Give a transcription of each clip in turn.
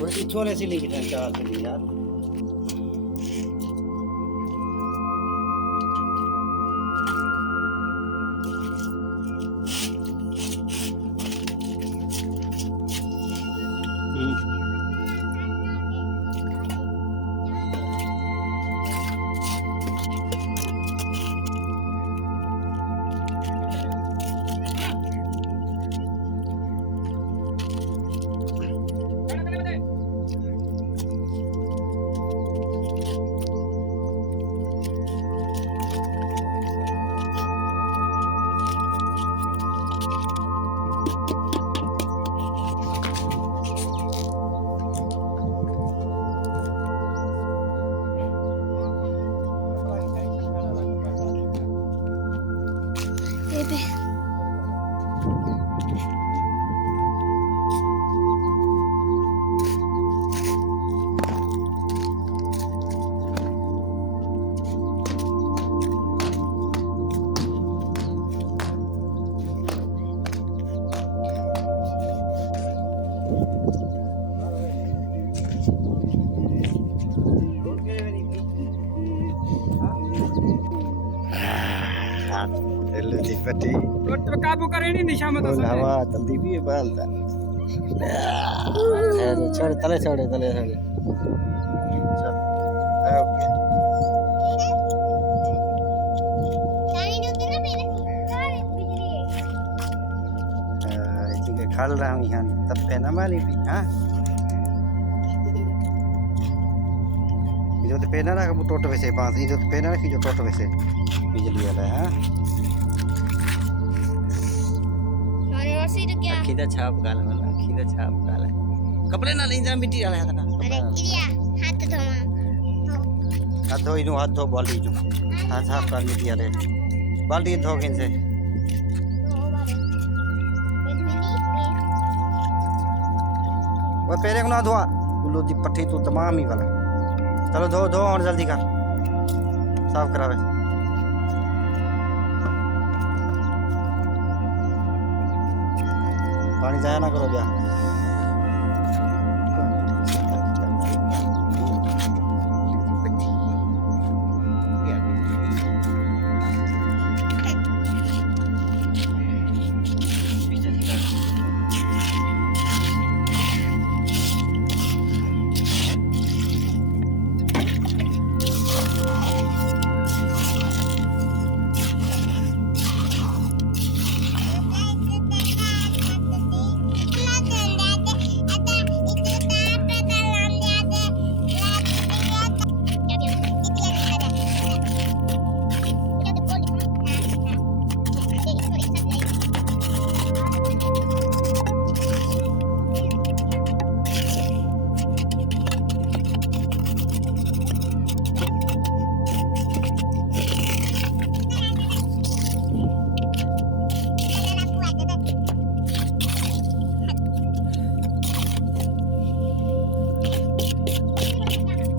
थोड़ी छोले से लेके जाए चार के लिए यार। पट्टी तो काबू करे नहीं निशा में तो हवा जल्दी भी बालता छोड़ तले छोड़े तले छोड़े चल ओके ठीक है खाल रहा हूँ यहाँ तब पे ना मानी भी हाँ इधर तो पे ना रखा टोट वैसे बांस इधर तो पे ना रखी जो टोट वैसे बिजली वाला है हाँ खीदा छाप गाल वाला खीदा छाप गाल है कपड़े ना नहीं जरा मिट्टी डाला था ना अरे क्रिया हाथ धोवा हाथ धो इनु हाथ धो बाल्टी जो हाथ साफ कर मिट्टी वाले बाल्टी धो किन से वो पैरे को ना धोआ उल्लू दी पट्टी तू तमाम ही वाला चलो धो धो और जल्दी कर साफ करावे पानी जाया ना करो क्या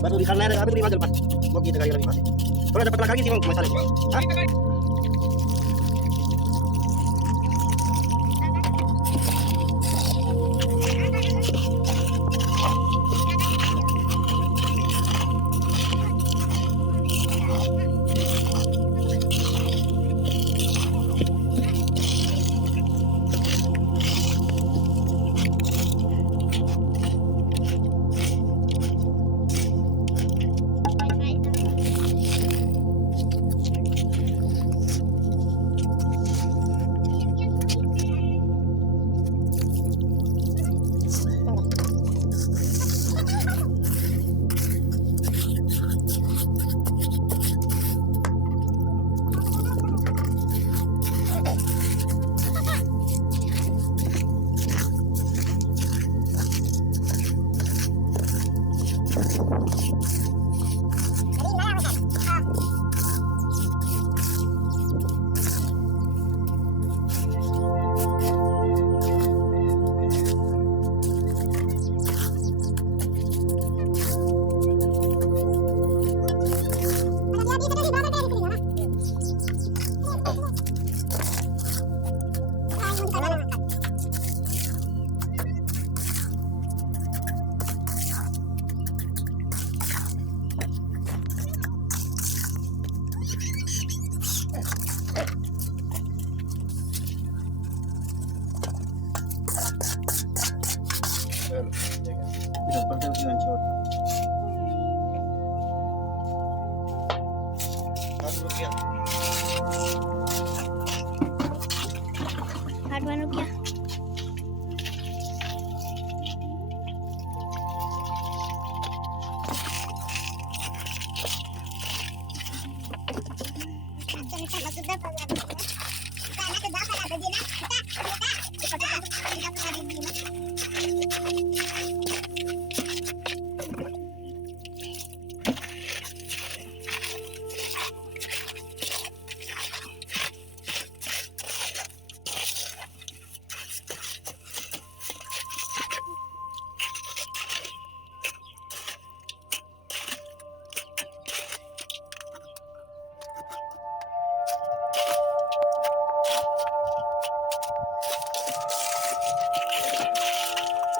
baru di sana ada di lepas mau kita kali lepas kalau dapat lagi sih mau masalah इधर पर से उसकी छोड़ 7 रुपया 8 रुपया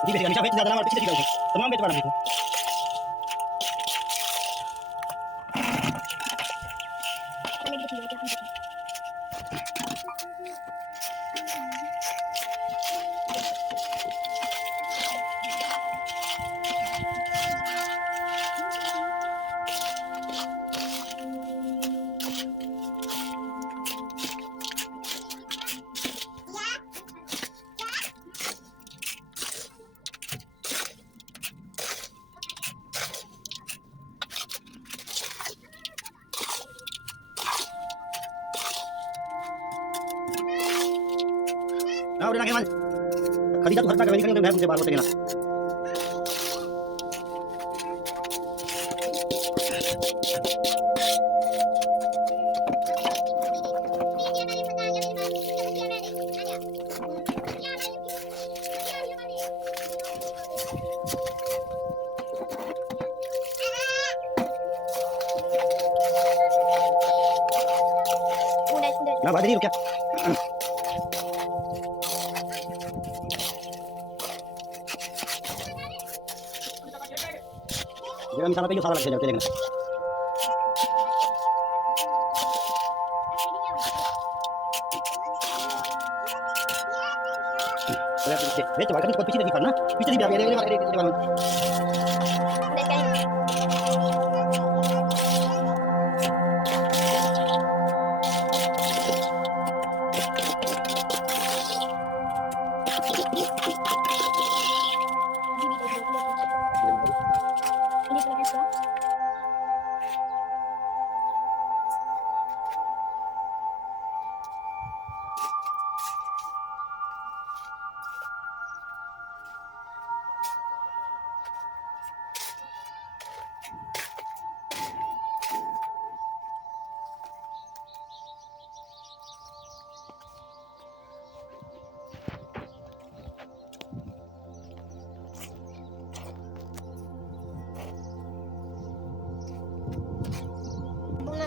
दी बेच हमेशा बेच ज्यादा ना और पीछे दिखाओ तमाम बेच वाला देखो ना उड़ना के मन खरीदा तो हरता कभी नहीं मैं तुमसे बात होते ना ना बात नहीं रुक क्या जरा मिसाल पे जो सारा लग जाते लेकिन बेच वाला कुछ पीछे नहीं करना पीछे नहीं आ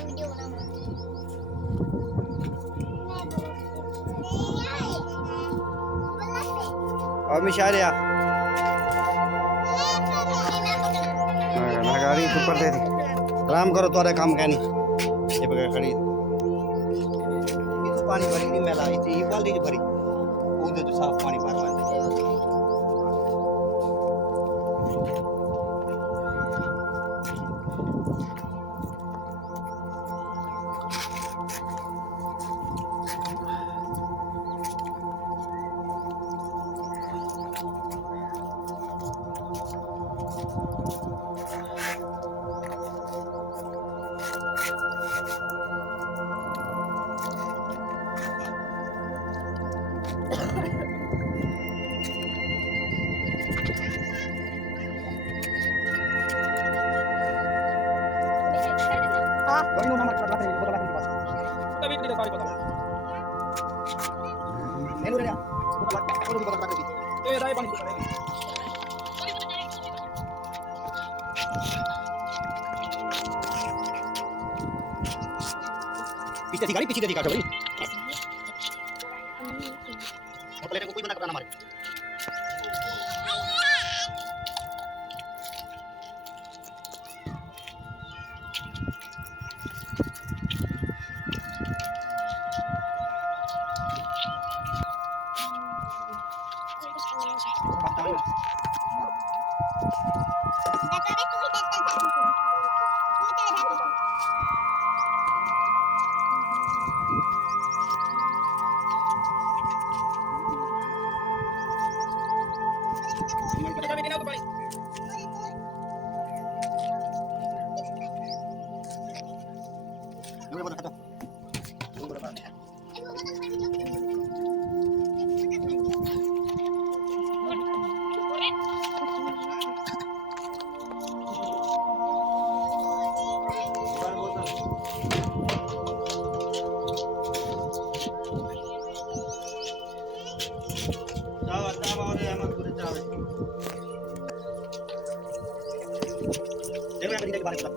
वीडियो बनाऊंगा और मिशाल या गाड़ी ऊपर दे आराम करो तोरे काम कहनी ये बगैर खड़ी इस पानी भरी नहीं मैला इतनी ही बाल्टी भरी उधर तो साफ पानी भर दोनों नंबर का रख बोला के पास तभी तो सारी पता एनु रे बोला को बोला रख दी ए राय पानी पड़ेगी पीछे गाड़ी पीछे दिखा भाई और पहले को कोई बंदा करना मारे Data tu data satu. Tu tak ada satu. Kita bikin auto balik. Ini berapa satu? Ini berapa? Cawa orang yang aku dah cawa. Dia yang tidak balik dah.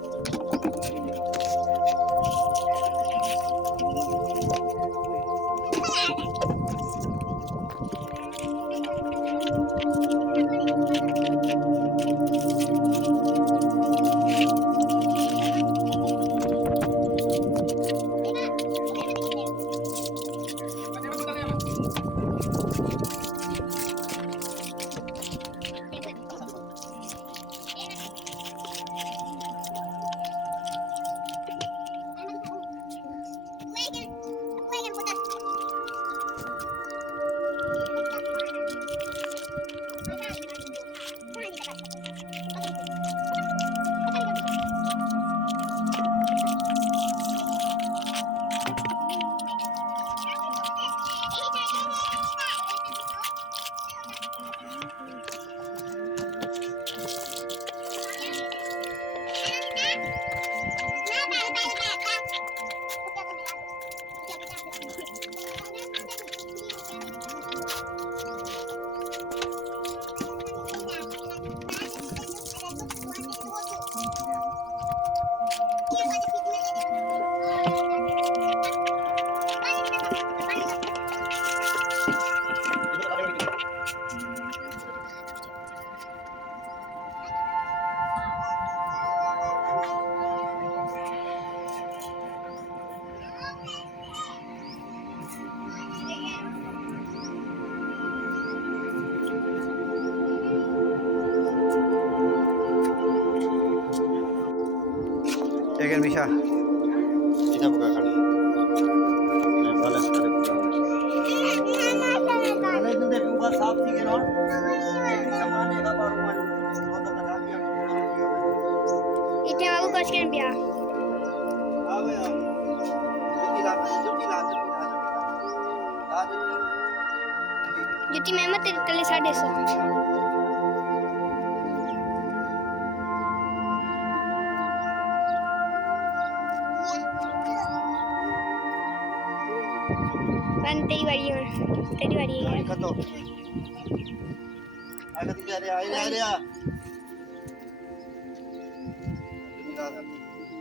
Again, Misha. Kita buka kali. Balas kali buka. Kalau itu deh buka saaf sih kan? Samaan ini baru main. Foto lगा दिया. Itu aku kasihan dia. Awe ya. Juti lah. Juti memang tertulis 150. Kan तेरी बारी है Ay kato. Ay kato dia.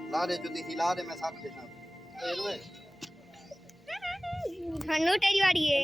ला दे जुती हिला दे मैं साथ के साथ ए रोए हनु तेरी बारी है